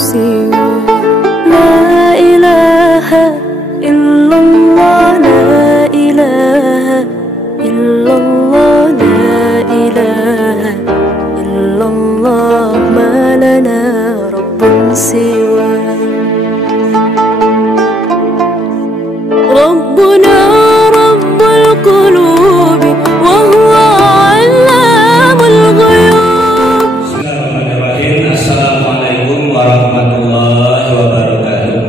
siwa. La ilaha illallah, la ilaha illallah, la ilaha illallah, ma lana rabbun siwa. Rabbuna rabbul qulubi wa huwa allamul ghuyub. Bismillahirrahmanirrahim. Assalamualaikum warahmatullahi wabarakatuh.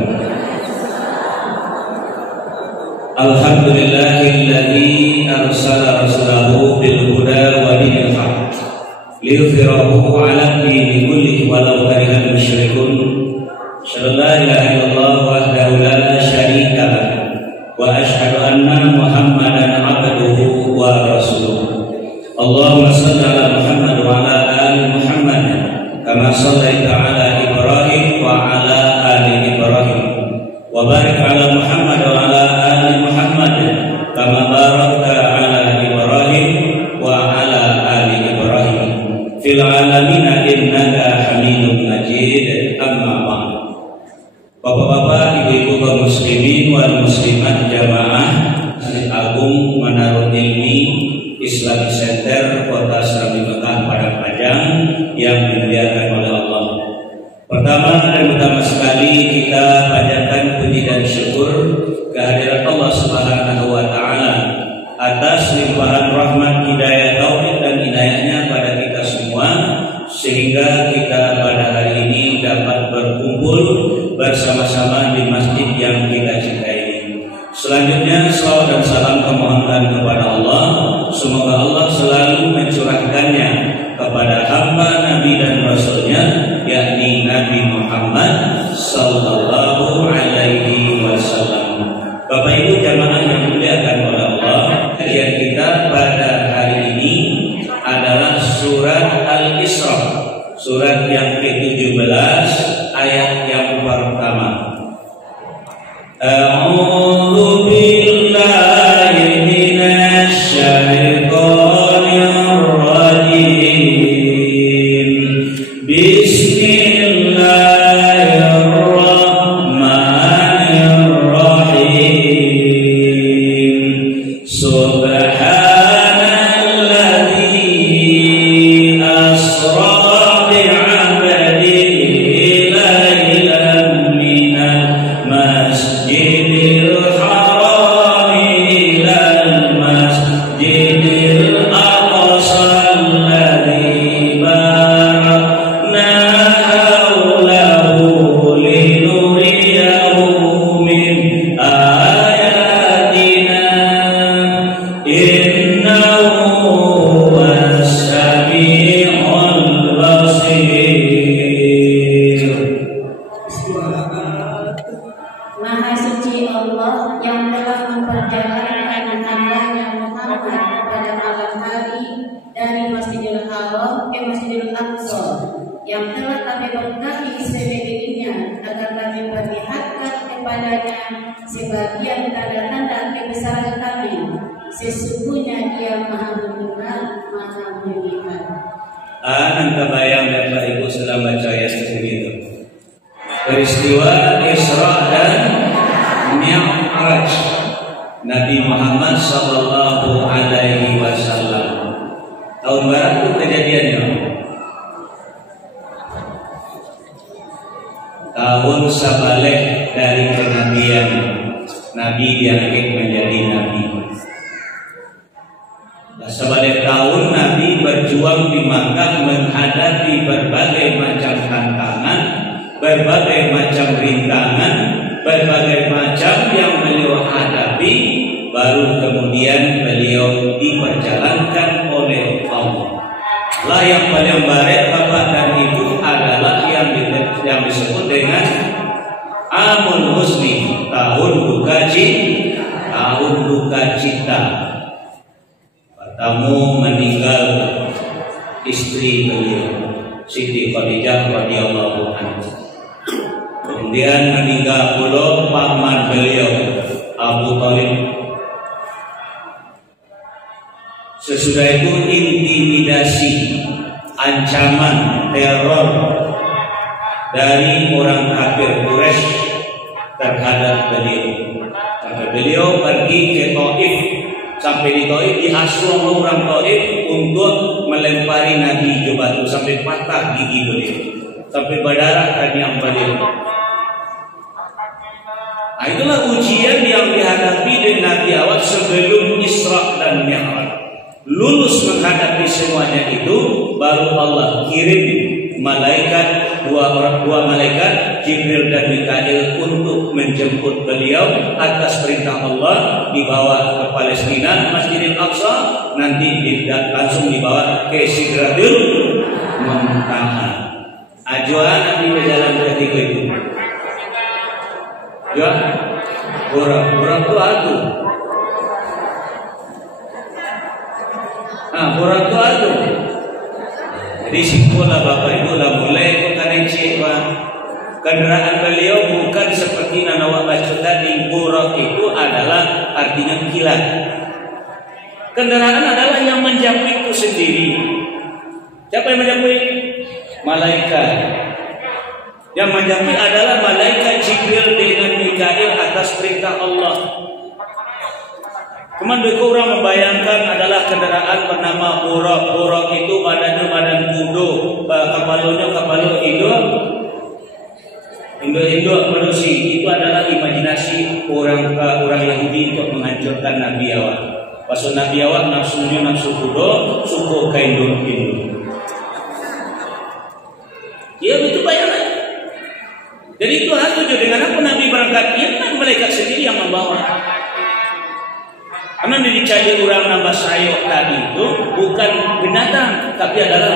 Alhamdulillahilladzi arsala rasulahu bil huda wa dinil haqq liyudhhirahu 'ala dini kullihi walau karihal musyrikun. Asyhadu an la ilaha illallah wahdahu la syarika lah wa asyhadu anna Muhammadan abduhu wa rasuluh. Allahumma shalli ala Muhammad wa ala ali Muhammad kama shallaita ala Ibrahim wa ala ali Ibrahim wa barik ala Muhammad wa ala ali Muhammad kama barakta ala Ibrahim wa ala ali Ibrahim fil alamin innaka Hamidum Majid. Amma ba'd. Bapak-bapak, ibu-ibu kaum muslimin wal muslimat jamaah Masjid Agung Manarul Ilmi Islamic Center Kota Serambi Mekah Padang yang dimuliakan oleh Allah. Pertama dan utama sekali kita panjatkan puji dan syukur kehadirat Allah Subhanahu wa taala atas limpahan rahmat, hidayah, taufik dan hidayahnya pada kita semua sehingga kita pada hari ini dapat berkumpul bersama-sama di masjid yang kita cintai ini. Selanjutnya salawat dan salam kemohonkan kepada Allah. Semoga Allah selalu mencurahkannya kepada hamba Nabi dan Rasulnya, yakni Nabi Muhammad sallallahu alaihi wasallam. Bapak Ibu jamaah yang dimuliakan oleh Allah, kajian kita pada hari ini adalah surat Al-Isra, surat yang ke-17 ayat yang pertama. A'udzu billahi minasy syaithanir rajim. Bismillahirrahmanirrahim. Subhanalladzi asra Maha suci Allah yang telah memperjalankan hambanya Muhammad pada malam hari dari Masjidil Haram ke Masjidil Aqsa, yang telah kami berkahi sebelumnya agar kami perlihatkan kepadanya sebagian tanda-tanda kebesaran kami. Sesungguhnya Dia Maha mendengar, Maha melihat. Anda bayang Bapak Ibu sedang baca ayat seperti itu. Peristiwa Isra dan Mi'raj Nabi Muhammad sallallahu alaihi wasallam. Tahun berapa kejadiannya? Tahun sabalik dari kenabian. Nabi diangkat menjadi nabi. Sebalik tahun Nabi berjuang di Makkah menghadapi berbagai macam tantangan, berbagai macam rintangan, berbagai macam yang beliau hadapi, baru kemudian beliau diperjalankan oleh Allah. Lah yang paling baik Bapak dan Ibu adalah yang disebut dengan Amul Husni, tahun duka cita. Tamu meninggal istri beliau Siti Khadijah radhiyallahu anha. Kemudian meninggal pula paman beliau Abu Thalib. Sesudah itu intimidasi, ancaman, teror dari orang kafir Quraisy terhadap beliau. Sampai beliau pergi ke Taif. Sampai di Taif dihasut orang Taif untuk melempari Nabi ke batu sampai patah gigi beliau, sampai berdarah kanyang beliau. Nah, itulah ujian yang dihadapi dengan Nabi awal sebelum Isra dan Mi'raj. Lulus menghadapi semuanya itu, baru Allah kirim malaikat, dua malaikat Jibril dan Mikail untuk menjemput beliau atas perintah Allah, dibawa ke Palestina, Masjidil Aqsa, nanti langsung dibawa ke Sidratul Muntaha. Ajuan Nabi berjalan ketika itu. Ya, orang tua itu. Orang tua itu. Jadi simpullah Bapak Ibu lah mulai bukan siapa. Kendaraan beliau bukan seperti Nanawa baca tadi. Buraq itu adalah artinya kilat. Kendaraan adalah yang menjampi itu sendiri. Siapa yang menjampi? Malaikat. Yang menjampi adalah malaikat Jibril dengan Mikail atas perintah Allah. Cuman orang membayangkan adalah kendaraan bernama Buraq. Buraq itu badannya badan kudo, kapalnya kapal Indo manusia. Itu adalah imajinasi orang Yahudi untuk menghancurkan Nabi awal. Pas Nabi awal nafsunya nafsu kudo, suku ke Indo. Ya itu bayangan. Jadi itu hal tujuh dengan apa Nabi berangkat? Ya kan malaikat sendiri yang membawa. Karena dicari orang nama sayok tadi itu bukan binatang, tapi adalah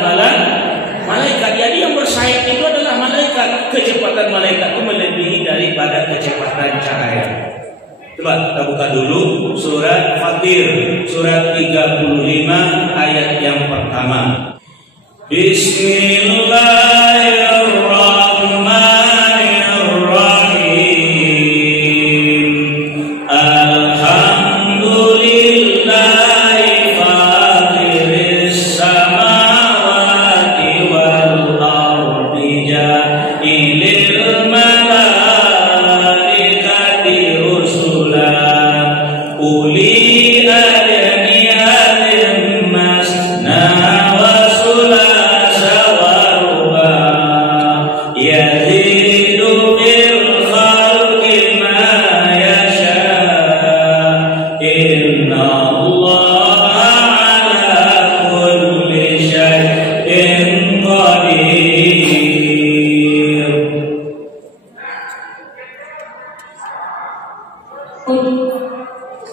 malaikat. Jadi yang bersayap itu adalah malaikat. Kecepatan malaikat itu melebihi daripada kecepatan cahaya. Coba kita buka dulu surat Fatir, surat 35 ayat yang pertama. Bismillahirrahmanirrahim.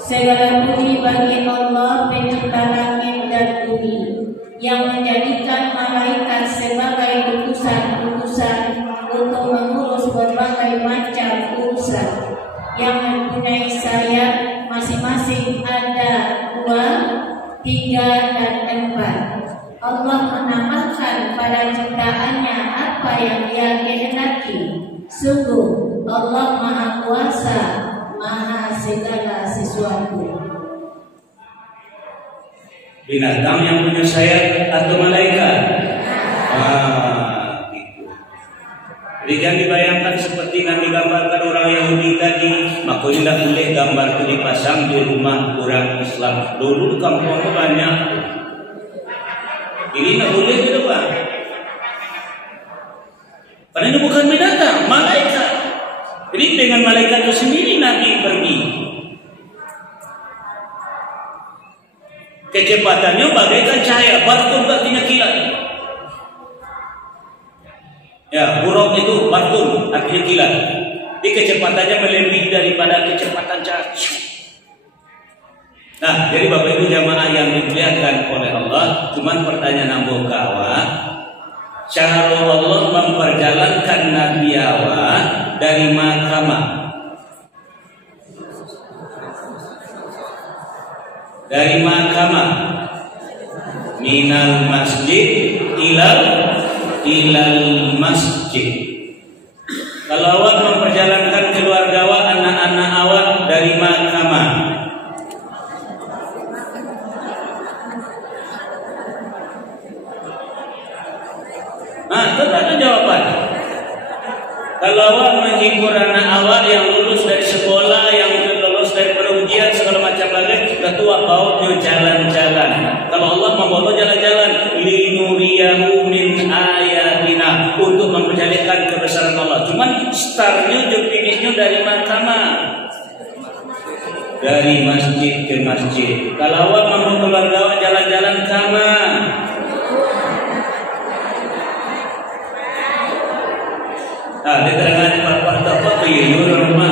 Segala puji bagi Allah pencipta langit dan bumi, yang menjadikan malaikat sebagai utusan-utusan untuk mengurus berbagai macam urusan, yang mempunyai sayap masing-masing ada 2, 3, dan 4. Allah menambahkan pada ciptaannya apa yang Dia kehendaki. Sungguh Allah Maha Kuasa, Maha segala sesuatu. Binatang yang punya sayap atau malaikat? Gitu. Jadi jangan dibayangkan seperti yang digambarkan orang Yahudi tadi. Maka tidak boleh gambar itu dipasang di rumah orang Islam. Dulu kampungnya banyak. Ini tidak boleh gitu Pak. Karena ini bukan binatang, malaikat. Jadi dengan malaikat itu sendiri Nabi pergi. Kecepatannya bagaikan cahaya, barqun artinya kilat. Ya, buraq itu barqun artinya kilat. Jadi kecepatannya melebihi daripada kecepatan cahaya. Nah, jadi Bapak Ibu jamaah yang dimuliakan oleh Allah, cuman pertanyaan ambo kawa, cara Allah memperjalankan Nabi awal dari mahkamah, minal masjid ilal masjid. Kalau awak memperjalankan keluarga awak, anak-anak awak dari mahkamah, itu ada jawaban. Kalau awak menghibur anak awak yang lulus dari sekolah, yang lulus dari ujian segala macam lagi, ketua bautnya jalan-jalan. Kalau Allah membawa jalan-jalan, linuriyahu min ayatina, untuk memperlihatkan kebesaran Allah. Cuman startnya finisnya dari mahkamah, dari masjid ke masjid. Kalau awak membawa keluarga awak jalan-jalan kama, dia terangkan apa rumah.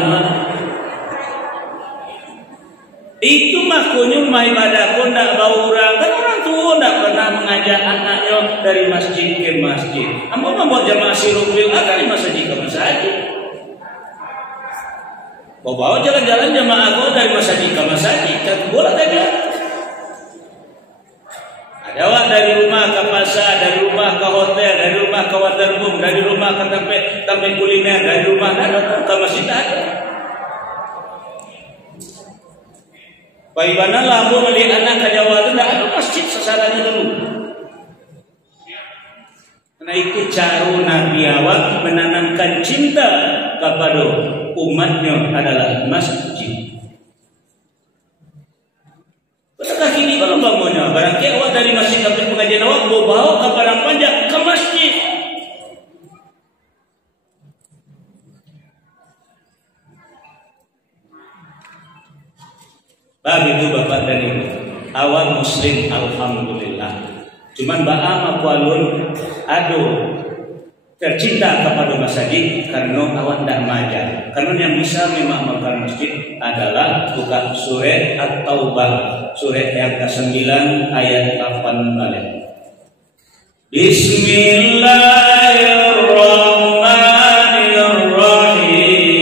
Itu makanya rumah ibadah pun tak bau orang. Kan orang tua tak pernah mengajak anaknya dari masjid ke masjid. Ambo membuat jamaah sirupil dari masjid ke masjid. Bawa jalan-jalan jamaah aku dari masjid ke masjid. Tak boleh tak. Ada awak dari rumah ke pasar, dari rumah ke hotel, dari rumah ke waterboom, dari rumah ke tempat kuliner, dari rumah ke masjid ada. Bagaimana lampu melihat anak ke Jawa itu tidak ada masjid sasarannya dulu. Karena itu cara Nabi awak menanamkan cinta kepada umatnya adalah masjid. Apakah kini kalau bangunnya barangkali awak dari masjid sampai pengajian awak bawa ke barang panjang ke masjid. Bab itu bapak dan ibu, awak muslim alhamdulillah. Cuman baam aku alun aduh tercinta kepada masjid karena awak tidak maja. Karena yang bisa memakmurkan masjid adalah buka surat At-Taubah, surat yang ke-9 ayat 8 balik. Bismillahirrahmanirrahim.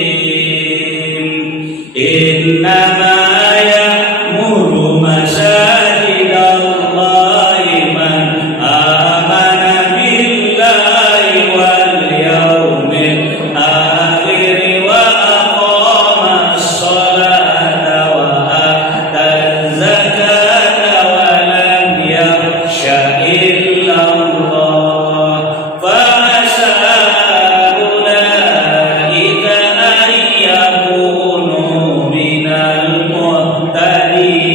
Innama ya'muru masajidallahi man amana billahi wal yawmil akhir wa aqama as-salata wa ata zakata wa lam yakhsha illa Allah fa asa ulaika an yakunu minal muhtadin.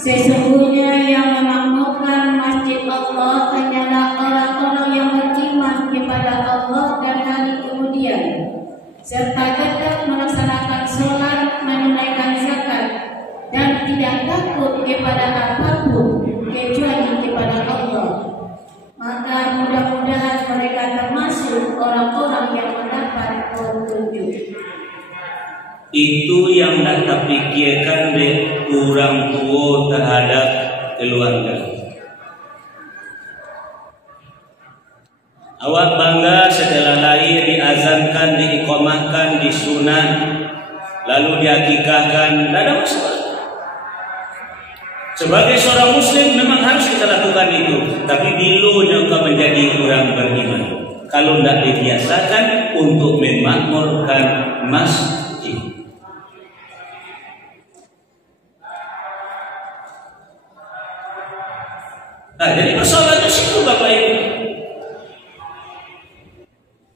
Sesungguhnya yang memakmurkan masjid Allah hanyalah orang-orang yang beriman kepada Allah dan hari kemudian, serta tetap melaksanakan sholat, menunaikan zakat, dan tidak takut kepada apapun kecuali kepada Allah. Maka mudah-mudahan mereka termasuk orang-orang yang mendapat petunjuk. Itu yang nak terpikirkan deh orang tua terhadap keluarga. Awak bangga setelah lahir diazankan, diiqamahkan, disunat, lalu diakikahkan, tidak ada masalah. Sebagai seorang muslim memang harus kita lakukan itu. Tapi bila kau menjadi orang beriman, kalau tidak dibiasakan untuk memakmurkan masjid. Nah, jadi masalahnya situ Bapak Ibu.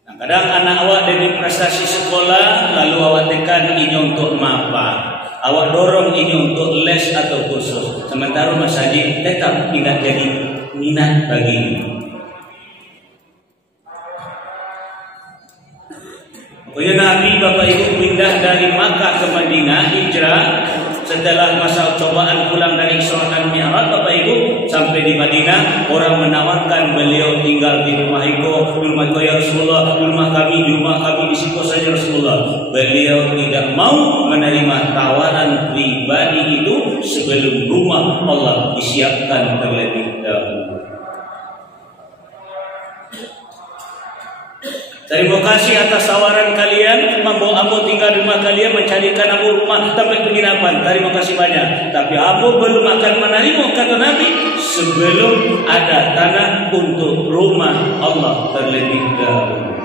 Nah, kadang anak awak dari prestasi sekolah, lalu awak tekan ini untuk mapa, awak dorong ini untuk les atau kursus. Sementara masjid tetap tidak jadi minat bagimu. Pokoknya Nabi Bapak Ibu pindah dari Makkah ke Madinah, hijrah. Setelah masa cobaan pulang dari Isra dan Mi'raj, Bapak Ibu sampai di Madinah, orang menawarkan beliau tinggal di rumah Iko, ya Rasulullah, di rumah kami di situ saja Rasulullah. Beliau tidak mau menerima tawaran pribadi itu sebelum rumah Allah disiapkan terlebih dahulu. Terima kasih atas tawaran kalian membawa Abu tinggal di rumah kalian, mencarikan Abu rumah tempat penginapan. Terima kasih banyak. Tapi Abu belum akan menerima, kata Nabi, sebelum ada tanah untuk rumah Allah terlebih dahulu.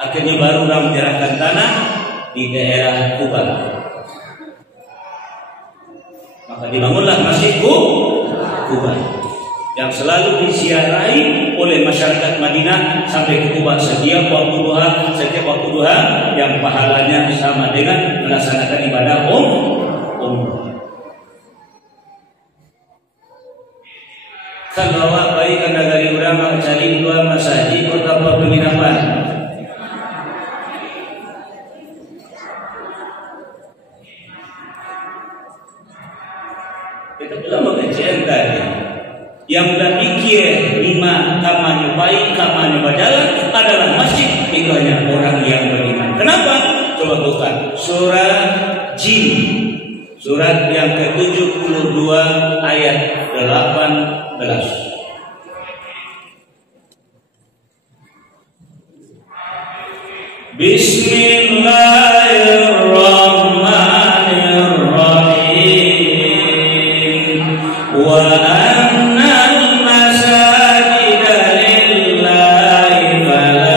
Akhirnya baru orang menyerahkan tanah di daerah Kuba. Maka dibangunlah Masjid Kuba yang selalu disiarahi oleh oleh masyarakat Madinah sampai ke Kuba setiap waktu duha yang pahalanya sama dengan melaksanakan ibadah umrah. Kalau baik anda dari orang cari dua masjid kota penginapan. Kita belum mengajian tadi. Yang berpikir lima kamarnya baik, kamarnya berjalan adalah masjid. Itu hanya orang yang beriman. Kenapa? Coba buka surah Jin, surat yang ke-72 ayat 18. Bismillahirrahmanirrahim. Wa annal masajida lillahi fala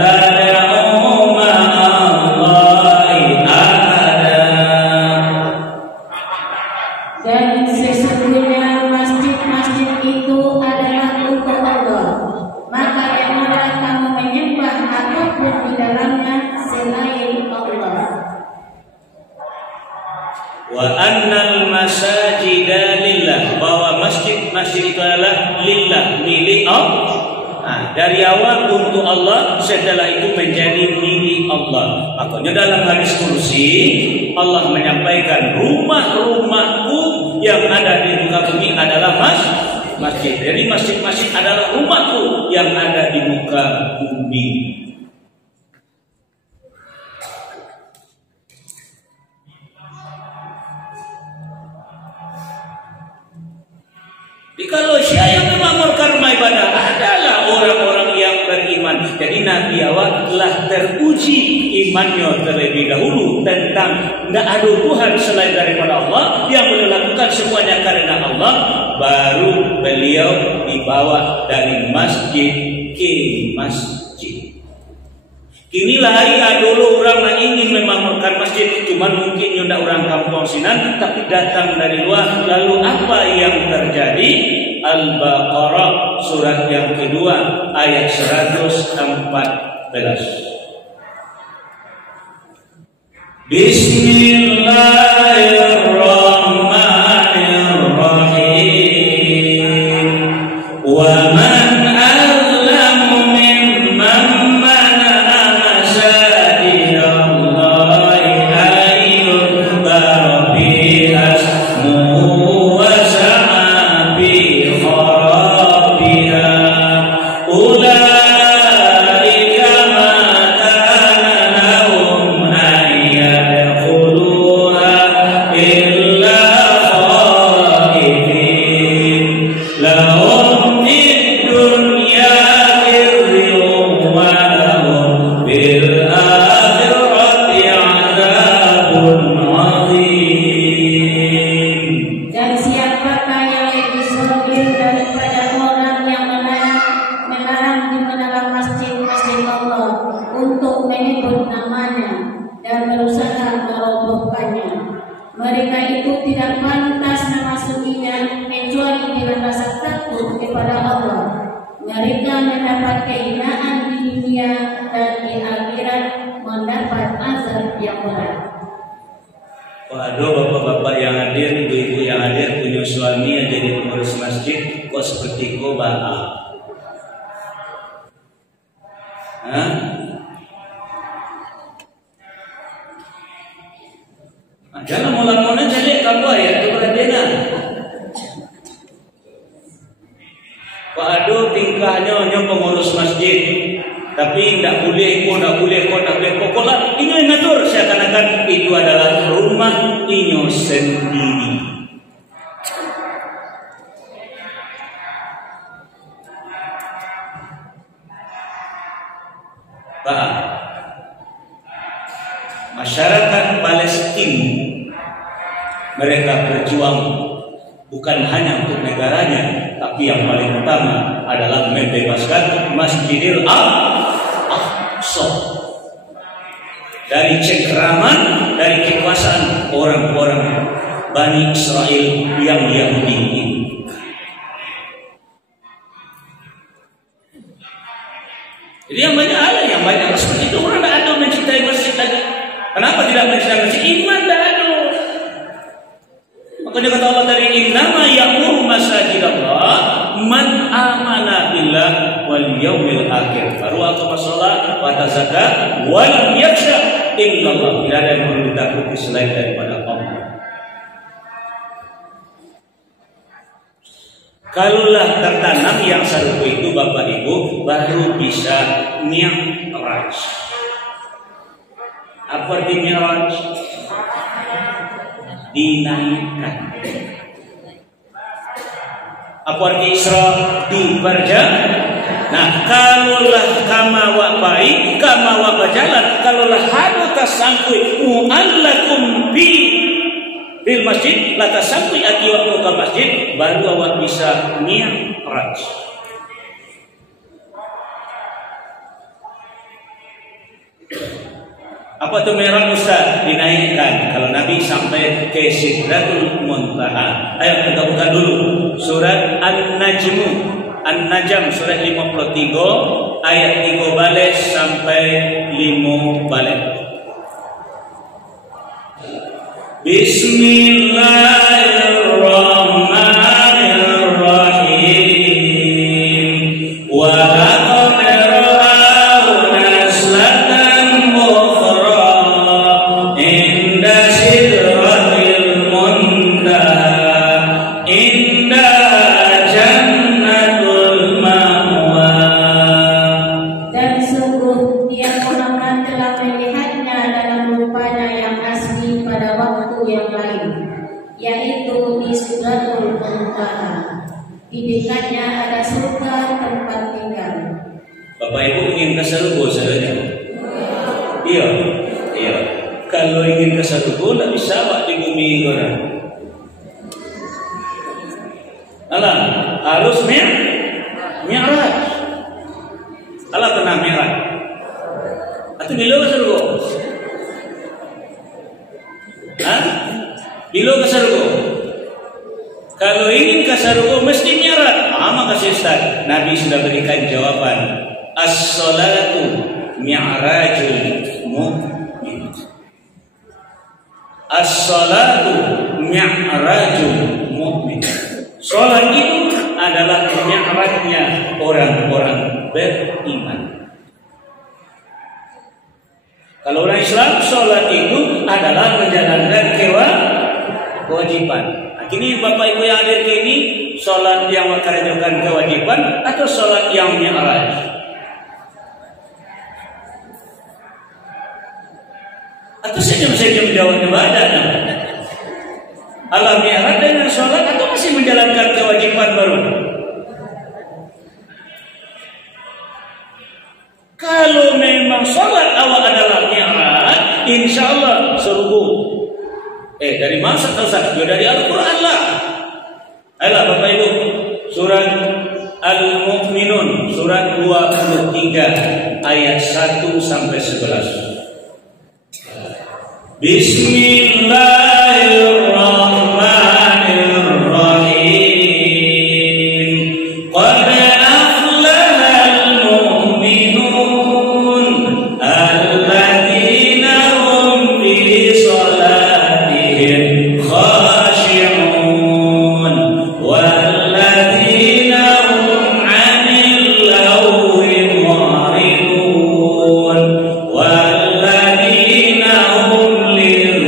tad'u ma'allahi ahada. Dan sesungguhnya masjid-masjid itu adalah untuk Allah. Maka janganlah kamu menyembah apapun di dalamnya selain Allah. Wa annal masajida lillah, bahwa masjid-masjid itu adalah lillah, milik Allah. Nah, dari awal untuk Allah, setelah itu menjadi milik Allah. Makanya dalam hadis kursi Allah menyampaikan rumah-rumahku yang ada di muka bumi adalah masjid. Jadi masjid-masjid adalah rumahku yang ada di muka bumi. Kalau siapa yang memakmurkan rumah ibadah adalah orang-orang yang beriman. Jadi Nabi awal telah teruji imannya terlebih dahulu tentang tidak ada Tuhan selain daripada Allah, yang boleh lakukan semuanya karena Allah. Baru beliau dibawa dari masjid ke masjid. Kinilah hari dulu orang yang ingin memakmurkan masjid, cuman mungkin nyunda orang kampung sinan, tapi datang dari luar. Lalu apa yang terjadi? Al-Baqarah surat yang kedua ayat 114. Bismillahirrahmanirrahim. Wa man Waduh, bapak-bapak yang hadir, ibu-ibu yang hadir, punya suami yang jadi pengurus masjid, kok seperti koba? Jangan mula-mula jadi kamu ya, itu berbeda. Waduh, tingkahnya pengurus masjid. Tapi tidak boleh, pokoknya ini natur seakan-akan itu adalah rumah inyo sendiri. Pak, masyarakat Palestina mereka berjuang bukan hanya untuk negaranya, tapi yang paling utama adalah membebaskan Masjidil Aqsa dari cengkraman, dari kekuasaan orang-orang Bani Israel yang Yahudi ini. Jadi yang banyak ada, yang banyak seperti itu orang tidak ada mencintai masjid lagi. Kenapa tidak mencintai masjid? Iman tidak ada. Makanya kata Allah tadi, innama ya'muru masajidallah man amana billah wal yaumil akhir. Baru aqama shalah wa tazakka wa lam yakhsha illallah. Tidak ada yang perlu ditakuti selain daripada Allah. Kalaulah tertanam yang saruku itu Bapak Ibu baru bisa mi'raj. Apa arti mi'raj? Dinaikkan. Apa arti Isra? Diperjalan. Nah, kalaulah kama wa baik, kama wa bajalan, kalaulah hadu tasangkui mu'allakum bil masjid, la tasangkui akiwatu ke masjid, baru awak bisa mi'raj. Apa itu mi'raj Ustaz? Dinaikkan. Kalau Nabi sampai ke Sidratul Muntaha. Ayo kita buka dulu surat An-Najm surat 53 ayat 3 balik sampai 5 balik. Bismillahirrahmanirrahim. Di ada surga tempat tinggal. Bapak Ibu ingin ke surga saudara? Iya. Iya. Kalau ingin ke surga tidak bisa wak di bumi orang. Alah, harus mi'raj. Alah tenang mi'raj. Atau bila ke surga? Hah? Bila ke surga? Kalau ingin ke surga mesti mi'raj. Maka Ustaz, Nabi sudah berikan jawaban. As-salatu mi'rajul mu'min. As-salatu mi'rajul mu'min. Salat itu adalah mi'rajnya orang-orang beriman. Kalau orang Islam, salat itu adalah menjalankan kewajiban. Kini Bapak Ibu yang hadir ini, sholat yang mengerjakan kewajiban atau sholat yang mi'raj? Atau senyum-senyum jawab ibadah? Allah mi'raj dengan sholat atau masih menjalankan kewajiban baru? Kalau memang sholat awal adalah mi'raj, insya Allah surga. Dari masa Ustaz? Dari Al-Quran lah. Ayolah Bapak Ibu, surat Al-Mu'minun surat 23 ayat 1 sampai 11. Bismillahirrahmanirrahim. Qad aflahal mu'minun alladzina hum fi salatihim khashi'un walladzina hum 'anil lagwi mu'ridun walladzina hum lirrahmani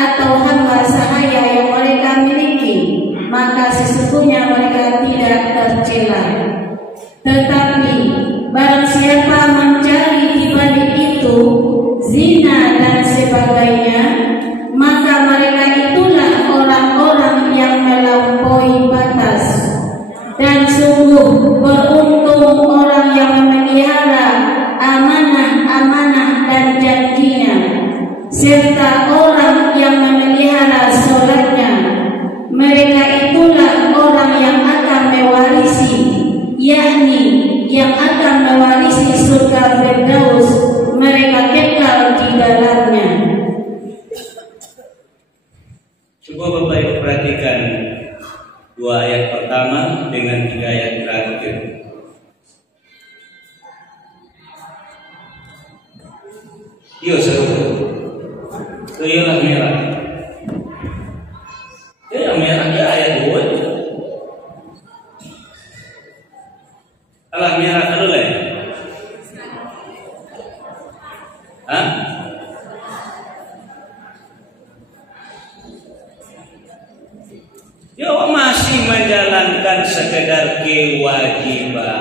atau hamba sahaya yang mereka miliki, maka sesungguhnya mereka tidak tercela. Tetapi barang siapa mencari di balik itu zina dan sebagainya, maka mereka itulah orang-orang yang melampaui batas. Dan sungguh beruntung orang yang memelihara amanah-amanah dan janjinya, serta orang yang memelihara sholatnya. Mereka itulah orang yang akan mewarisi, yakni yang akan mewarisi surga Firdaus, mereka kekal di dalamnya. Coba Bapak Ibu perhatikan 2 ayat pertama dengan 3 ayat terakhir. Yo seru. Tuh merah. Yang merah dia ayat 2. Alah merah dulu lah. Hah? Yo masih menjalankan sekedar kewajiban.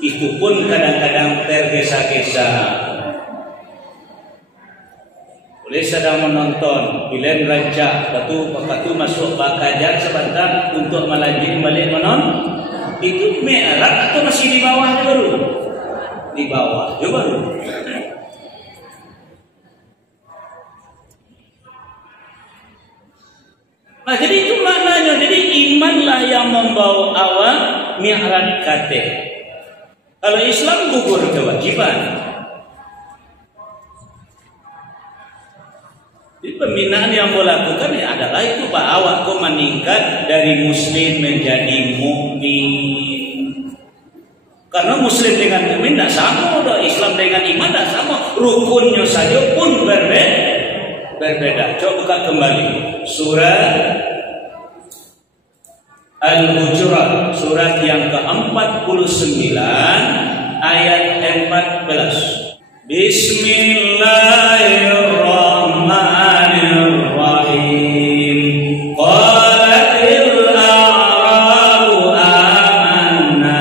Itu pun kadang-kadang tergesa-gesa. Boleh sedang menonton film rancak, batu masuk bakajar sebentar untuk melanjut balik menonton. Itu merah atau masih di bawah baru? Di bawah, coba dulu. Nah, jadi itu maknanya. Jadi imanlah yang membawa awal mi'raj kate. Kalau Islam gugur kewajiban. Jadi pembinaan yang kau lakukan adalah itu bahwa kau meningkat dari muslim menjadi mukmin. Karena muslim dengan mukmin tidak sama, Islam dengan iman tidak sama. Rukunnya saja pun berbeda. Coba buka kembali surat Al-Hujurat, surat yang ke-49 ayat 14. Bismillahirrahmanirrahim. Qalatil a'rabu amanna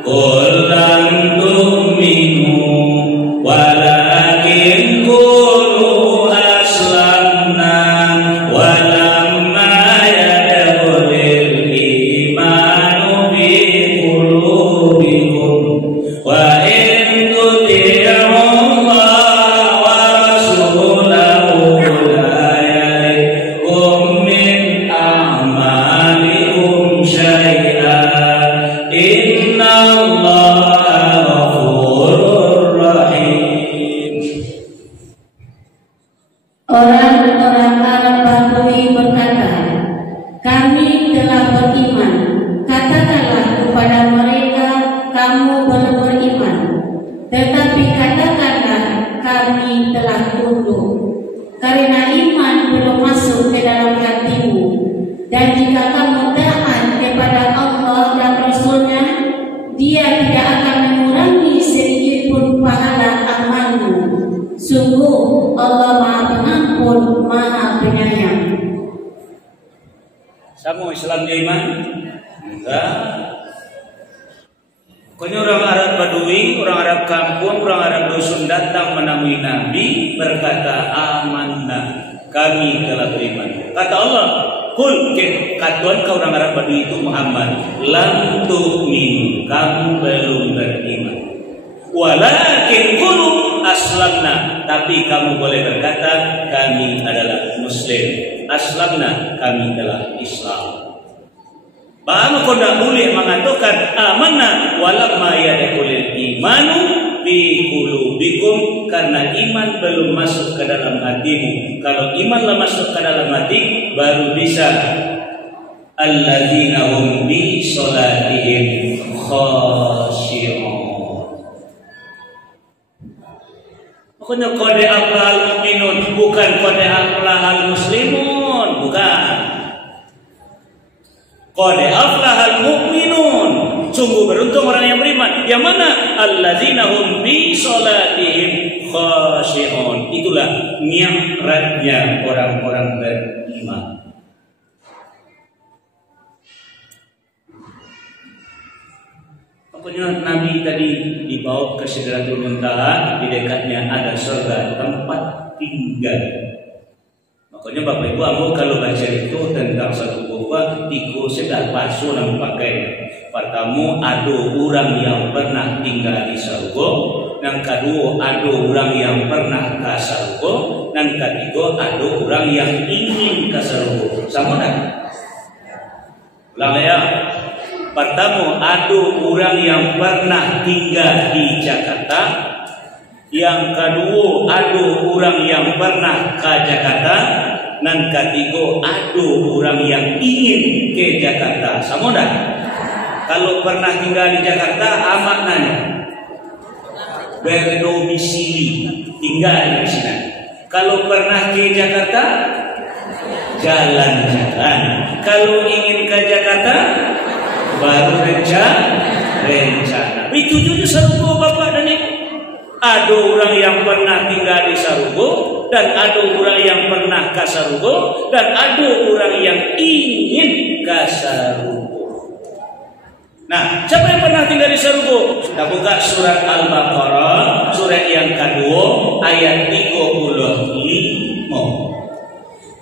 qul lam tu'minu walakin qulu aslamna walamma yadkhulil imanu fi qulubikum wa in tuti'u Allah wa rasulahu la yalikum min a'malikum syai'an innallaha ghafurur rahim. Orang-orang Arab Badui berkata, kami telah beriman. Katakanlah kepada mereka, kamu belum beriman. Tetapi katakanlah, kami telah tunduk. Karena iman belum masuk ke dalam hatimu. Dan jika kamu taat kepada Allah dan Rasulnya, Dia tidak akan mengurangi sedikit pun pahala amalmu. Sungguh Allah Maha Pengampun, Maha Penyayang. Sama Islam dia iman? Enggak. Pokoknya orang Arab Badui, orang Arab kampung, orang Arab dusun datang menemui Nabi berkata, amanna, kami telah beriman. Kata Allah, kul, katuan kau orang Arab Badui itu Muhammad, lam tu'min, kamu belum beriman. Walakin qulu aslamna, tapi kamu boleh berkata kami adalah muslim. Aslamna, kami telah Islam. Bahwa kau tidak boleh mengatakan amanna walamma yadkhulul imanu fi qulubikum, karena iman belum masuk ke dalam hatimu. Kalau imanlah masuk ke dalam hati, baru bisa alladzina hum bi sholatihim khashi'un. Pokoknya kode aflahal mu'minun, bukan kode aflahal muslimun, bukan. Kode aflahal mu'minun, Sungguh beruntung orang yang beriman. Yang mana? Alladzina hum fi sholatihim khashi'un. Itulah niatnya orang-orang beriman. Pokoknya Nabi tadi dibawa ke Sidratul Muntaha, di dekatnya ada surga, tempat tinggal. Makanya Bapak Ibu ambo kalau baca itu tentang satu buku, tiku sudah pasu nang pakai. Pertama ada orang yang pernah tinggal di surga, yang kedua ada orang yang pernah ke surga, dan ketiga ada orang yang ingin ke surga. Sama tak? Ulang ya. Pertama, ada orang yang pernah tinggal di Jakarta. Yang kedua, ada orang yang pernah ke Jakarta. Dan ketiga, ada orang yang ingin ke Jakarta. Sama tak? Kalau pernah tinggal di Jakarta, apa maknanya? Berdomisili, tinggal di sana. Kalau pernah ke Jakarta, jalan-jalan. Kalau ingin ke Jakarta, baru rencana. Itu juga Sarugo Bapak dan Ibu. Ada orang yang pernah tinggal di Sarugo, dan ada orang yang pernah ke Sarugo, dan ada orang yang ingin ke Sarugo. Nah, siapa yang pernah tinggal di Sarugo? Kita buka surat Al-Baqarah, surat yang kedua, ayat 35.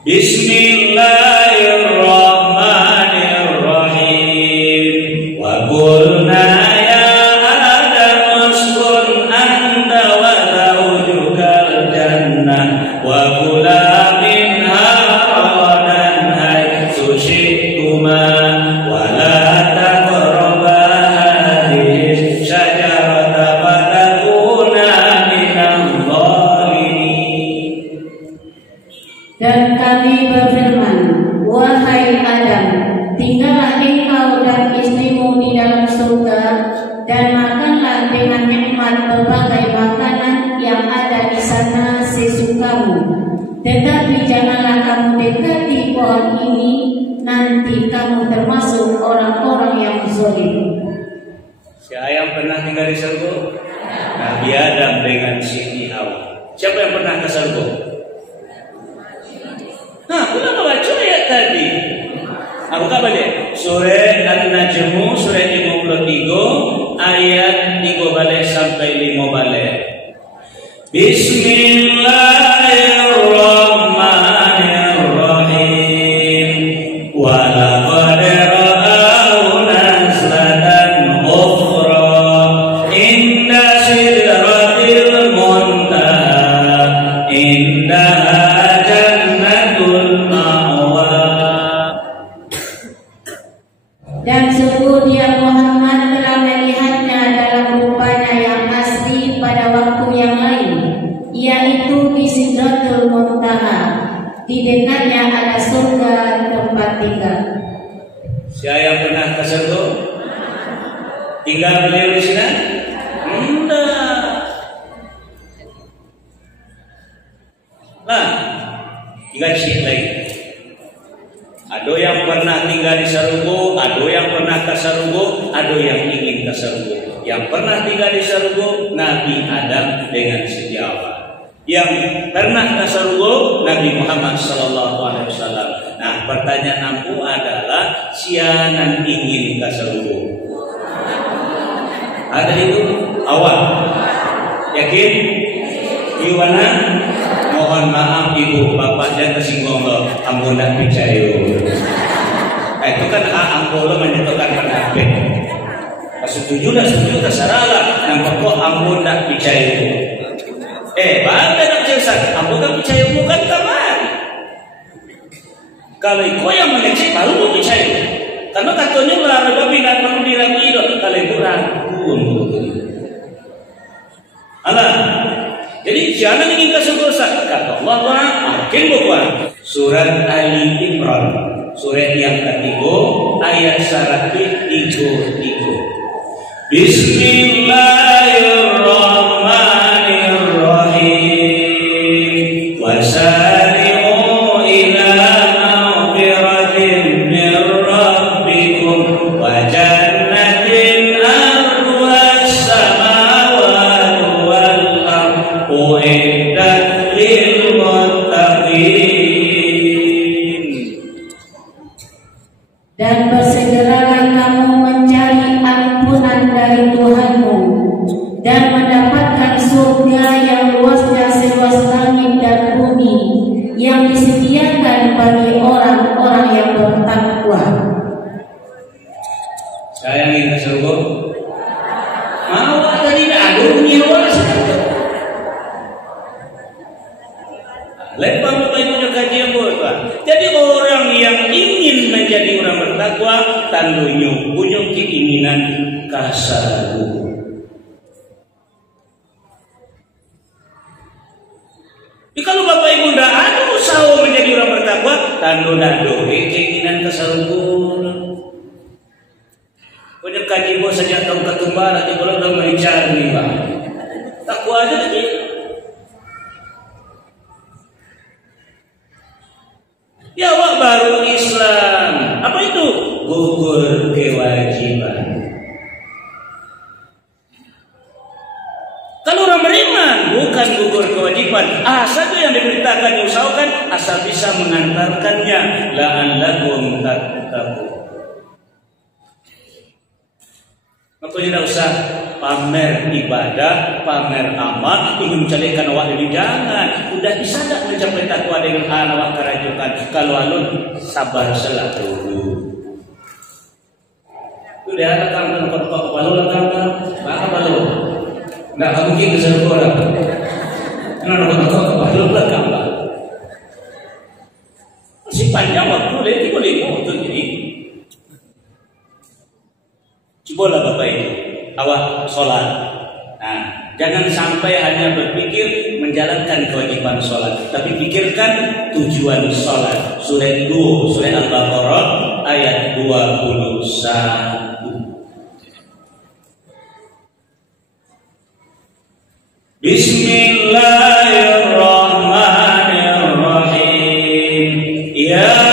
Bismillahirrahmanirrahim. Wa qulna ya Adam uskun anta wa zawjukal jannah wa kula minha ragadan haitsu syi'tuma wa la taqraba hadhihi syajarata fatakuna minadh dhalimin. Dan kami berfirman, wahai Adam, tinggallah engkau dan istrimu di dalam surga, dan makanlah dengan nikmat berbagai makanan yang ada di sana sesukamu. Tetapi janganlah kamu dekati pohon ini, nanti kamu termasuk orang-orang yang zalim. Siapa yang pernah tinggal di surga? Nabi Adam dengan Siti Hawa. Siapa yang pernah ke surga? Nah, kita baca ayat tadi. Aku tak balik. Surah An-Najm, surah 53, ayat 3 balik sampai 5 balik. Bismillahirrahmanirrahim. Wa laqad ra'ahu nazlatan ukhra inda sidratil muntaha indaha dan sungguh dia Muhammad telah melihatnya dalam rupanya yang asli pada waktu yang lain, yaitu di Sidratul Muntaha. Di dekatnya ada surga tempat tinggal. Siapa yang pernah ke surga? Tinggal beliau di sana? Enggak. Nah, tinggal sikit lagi. Ada yang pernah tinggal di Sarugo, ada yang pernah ke Sarugo, ada yang ingin ke Sarugo. Yang pernah tinggal di Sarugo, Nabi Adam dengan Siti Hawa. Yang pernah ke Sarugo, Nabi Muhammad SAW. Nah, pertanyaan aku adalah, siapa ingin ke Sarugo? Ada itu? Awal. Yakin? Gimana? Mohon maaf ibu, bapak jangan tersinggung loh. Ambo nak percaya. Itu kan hak ambo lo menentukan pendapat. Setuju tak setuju terserah lah. Yang pokok ambo nak percaya. Bagaimana nak percaya? Ambo kan percaya bukan kamar. Kalau kau yang mengecek baru kau percaya. Karena katanya lah babi nak perlu diragukan. Kalau itu ragu. Alah. Jadi jangan ingin kesempurnaan. Kata Allah, makin bukan. Surat Ali Imran, surat yang ketiga, ayat 133. Bismillahirrahmanirrahim. Wasari'u ila maghfiratin min rabbikum wa jannatin yang ingin surga? Mau tadi agung nyawa saja. Lepas Bapak Ibu kajian buat. Jadi orang yang ingin menjadi orang bertakwa tandunya punya keinginan kasaru. Kalau Bapak Ibu tidak ada usaha menjadi orang bertakwa, tandu nado keinginan kasaru. Punya kaji bos saja tahu ketumbar nanti kalau tahu mencari nih bang. Takwa aja lagi. Ya wak baru Islam. Apa itu? Gugur kewajiban. Kalau orang beriman bukan gugur kewajiban. Asal itu yang diberitakan diusahakan asal bisa mengantarkannya. La'allakum tattaqun. Maka tidak usah pamer ibadah, pamer amal, ingin mencarikan awak ini jangan. Udah bisa tak mencapai takwa dengan awak kerajukan. Kalau alun sabar selalu. Udah ada kamu kok balu lah kamu balu. Nggak mungkin bisa orang. Kenapa kok balu lah kamu? Masih panjang waktu deh, boleh untuk ini. Cobalah Bapak Ibu, awak sholat. Nah, jangan sampai hanya berpikir menjalankan kewajiban sholat, tapi pikirkan tujuan sholat. Surah 2, surah Al-Baqarah ayat 21. Bismillahirrahmanirrahim. Ya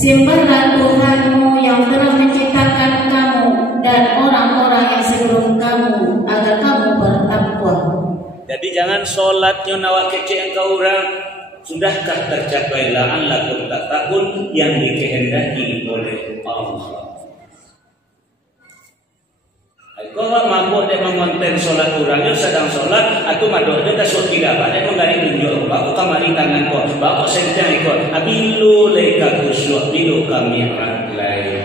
sembahlah Tuhanmu yang telah menciptakan kamu dan orang-orang yang sebelum kamu agar kamu bertakwa. Jadi jangan sholatnya nawak kece engkau orang. Sudahkah tercapai la'allakum tattaqun yang dikehendaki oleh Allah? Kalau mabuk dia memonten sholat orangnya sedang sholat atau madoknya kasut tidak pada menggari tunjuk bapak kamari tangan kau bapak senjai kau abilu leka kusyuk bilu kami lain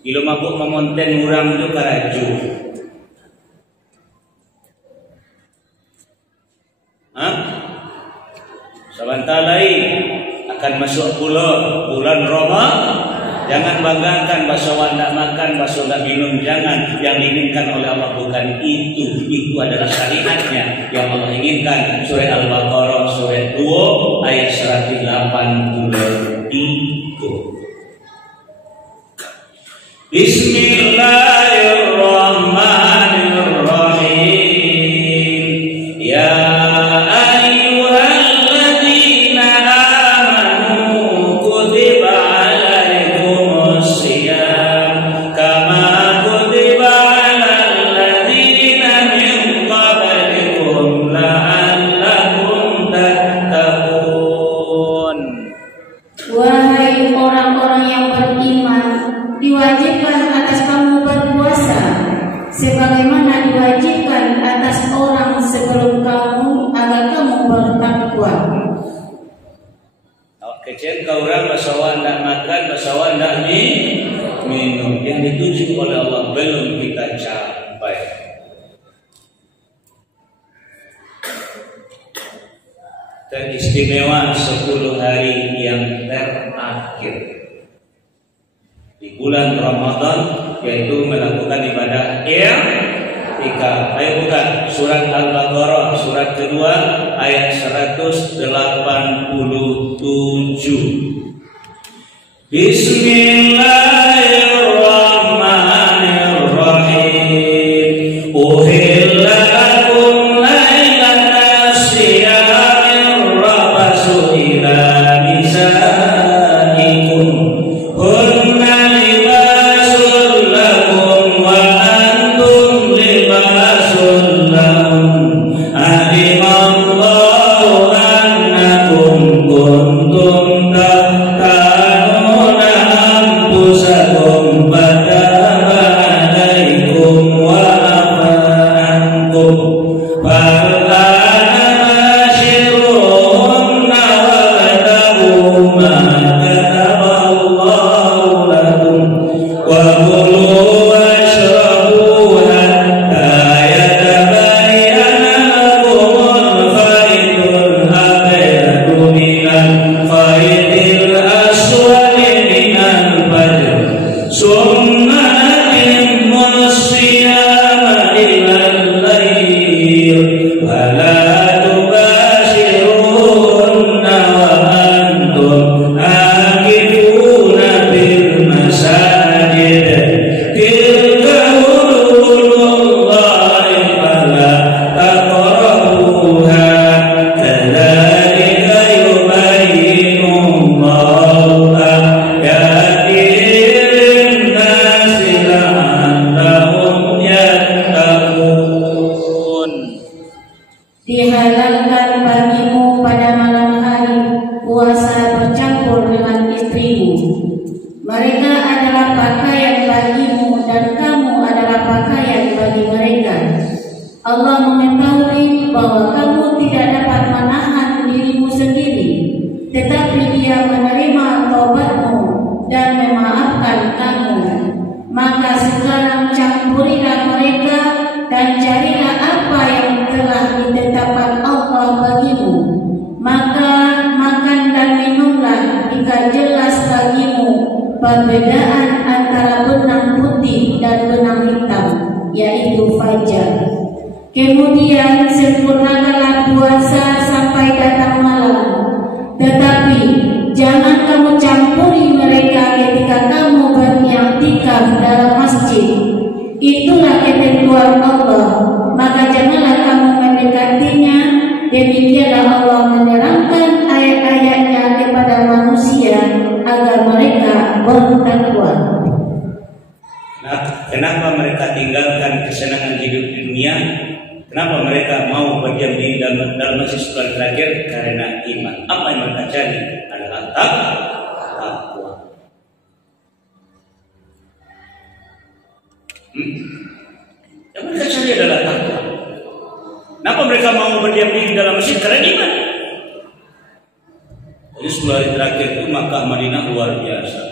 bila mabuk memonten orang itu karaju sebentar lagi akan masuk bulan Ramadan. Jangan banggakan bahasa tidak makan, bahasa tidak minum. Jangan. Yang diinginkan oleh Allah bukan itu. Itu adalah syariatnya yang Allah inginkan. Surah Al-Baqarah surah 2 ayat 183. Bismillahirrahmanirrahim. Ya sebagaimana diwajibkan atas orang sebelum kamu agar kamu bertakwa. Kecil kau orang basawan tidak makan, basawan tidak minum. Yang dituju oleh Allah belum kita capai. Teristimewa 10 hari yang terakhir di bulan Ramadan, yaitu melakukan ibadah i'tikaf. Ayo buka surat Al-Baqarah surat kedua ayat 187. Bismillahirrahmanirrahim. Uhilla lakum lailata siyamir rafasu ila nisaikum hunna Alimallahu annakum kuntum Mereka adalah pakaian bagimu dan kamu adalah pakaian bagi mereka. Allah mengetahui bahwa kamu tidak dapat menahan dirimu sendiri, tetapi Dia menerima taubatmu dan memaafkan kamu. Maka sekarang campurilah mereka dan carilah apa yang telah ditetapkan Allah bagimu. Maka makan dan minumlah jika jelas bagimu perbedaan antara benang putih dan benang hitam, yaitu fajar. Kemudian sempurnakanlah puasa sampai datang malam. Tetapi jangan kamu campuri mereka ketika kamu beriktikaf dalam masjid. Itulah ketentuan Allah. Maka janganlah kamu mendekatinya. Demikianlah Allah menerangkan ayat-ayatnya kepada manusia agar mereka bertakwa. Nah, kenapa mereka tinggalkan kesenangan hidup di dunia? Kenapa mereka mau berdiam diri dalam masjid setelah terakhir? Karena iman. Apa yang mereka cari adalah takwa. Yang mereka cari adalah takwa. Kenapa mereka mau berdiam diri dalam masjid? Karena iman. Jadi 10 hari terakhir itu Makkah Madinah luar biasa.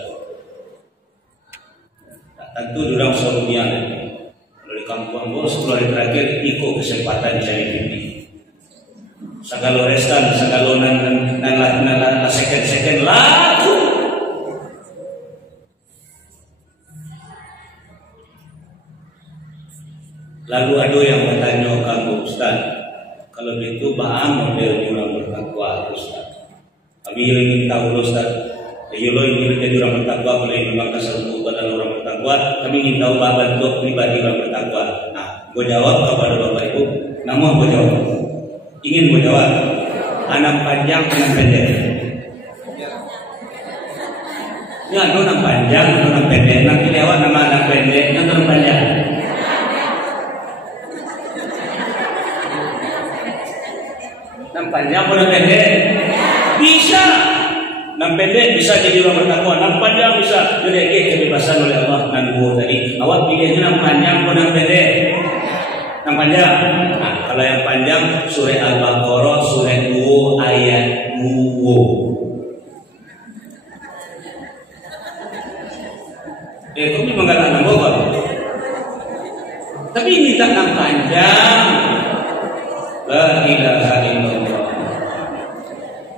Nah, tentu durang sorumnya dari kampung Bor 10 hari terakhir ikut kesempatan cari duit. Sagalo restan, sagalo nan second laku. Lalu ada yang bertanya kamu Ustaz, kalau begitu bagaimana model orang bertakwa Ustaz? Kami ingin tahu Ustaz, kalau ingin jadi orang bertakwa, kalau ingin memang keseluruhan badan orang bertakwa, kami ingin tahu bahan bentuk pribadi orang bertakwa. Nah, gue jawab kepada Bapak Ibu, namun gue jawab, ingin gue jawab, anak panjang, anak pendek. Ya, anak panjang, anak pendek, nanti lewat nama anak pendek, anak panjang. Anak panjang, anak pendek. Bisa, nan pendek bisa jadi orang bertakwa, nan panjang bisa jadi kebebasan oleh Allah. Nan gua tadi, awak pilihnya nan panjang atau nan pendek? Nan panjang. Nah, kalau yang panjang surah Al-Baqarah surah 2 ayat 2. Kami mengatakan nan gua, tapi minta nan panjang. La ilaha illallah.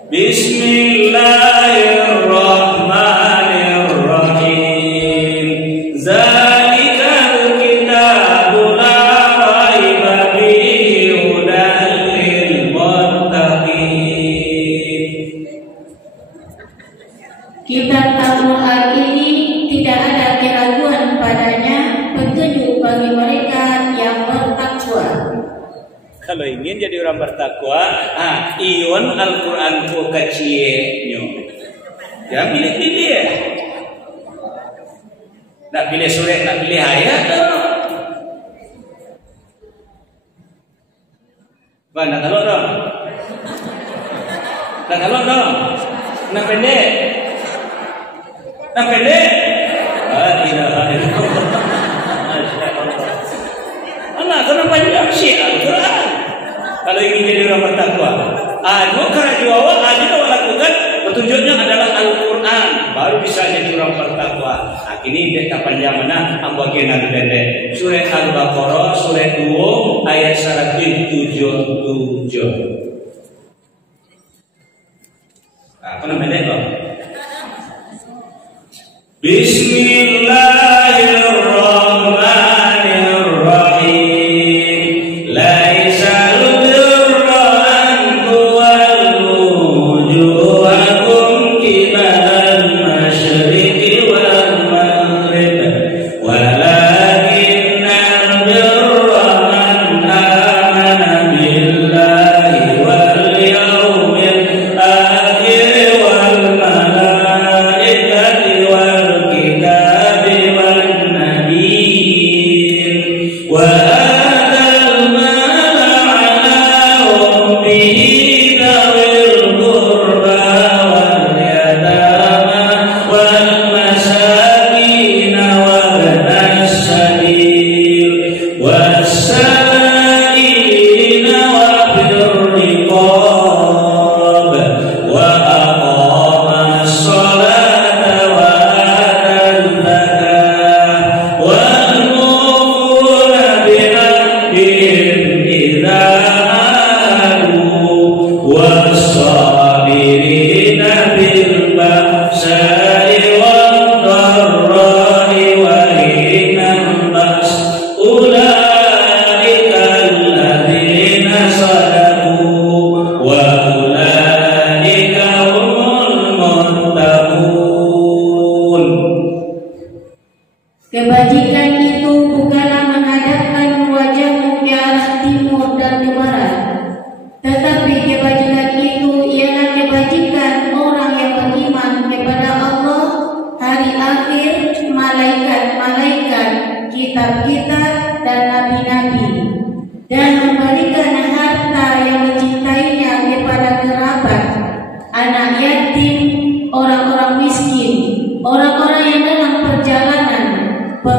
Bismillahirrahmanirrahim. Zalikal kitabu la raiba fihi hudan lil muttaqin. Kitab Al-Quran ini tidak ada keraguan padanya, petunjuk bagi mereka yang bertakwa. Kalau ingin jadi orang bertakwa, ion Al-Quran ku kecienyo. Jangan pilih-pilih ya. Nak pilih surat, nak pilih ayat. Nak kalau dong. Nak kalau dong. Nak pendek. Nak pendek. Tidak ada. Allah, kenapa panjang sih Al-Quran? Kalau ingin jadi orang bertakwa, karena jiwa kita lakukan petunjuknya adalah Al-Quran, baru bisa jadi orang bertakwa. Nah, ini kita panjang mana? Bagian yang pendek. Surah Al-Baqarah, surah 2 ayat 177. Apa namanya pendek? Bismillahirrahmanirrahim. Laisal birra an tuwallu wujuhakum qibala al-masyriqi wal maghrib, walakinnal birra man amana billahi wal yawmil akhir wal malaikati wal kitab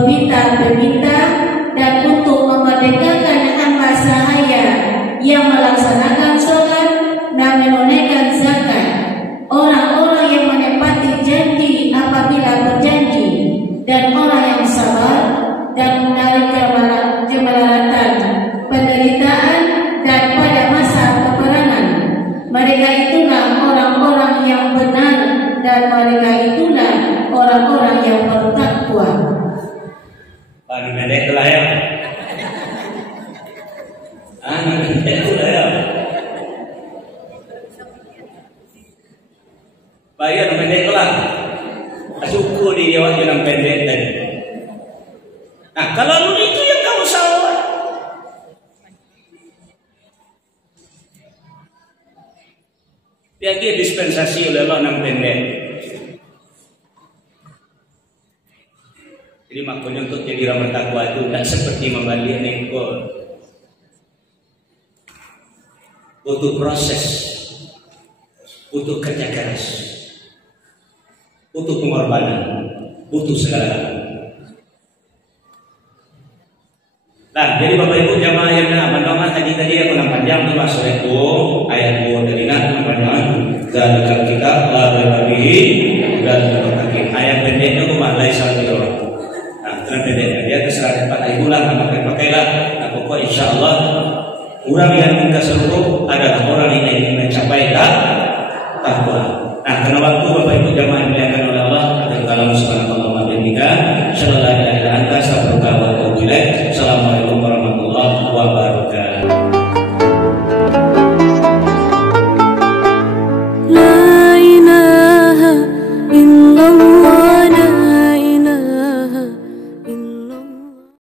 peminta-peminta, dan untuk memerdekakan hamba sahaya yang melaksanakan sholat dan menunaikan zakat, orang-orang yang menepati janji apabila berjanji, dan orang yang sabar dan menarik kemelaratan, penderitaan, dan pada masa peperangan. Mereka itulah orang-orang yang benar, dan mereka itulah orang-orang yang bertakwa. Paling pendek lah ya. Pendek lah ya. Bayar pendek lah. Syukur dia yang pendek tadi. Nah, kalau itu yang kamu salah. Dia dispensasi oleh Allah yang pendek. Jadi makanya untuk jadi orang bertakwa itu tidak seperti membalik ekor. Butuh proses, butuh kerja keras, butuh pengorbanan, butuh segala. Nah, jadi Bapak Ibu jamaah yang mendengar tadi aku yang panjang itu ayat 2 dari Nabi panjang. Zalikal kitab la raiba fihi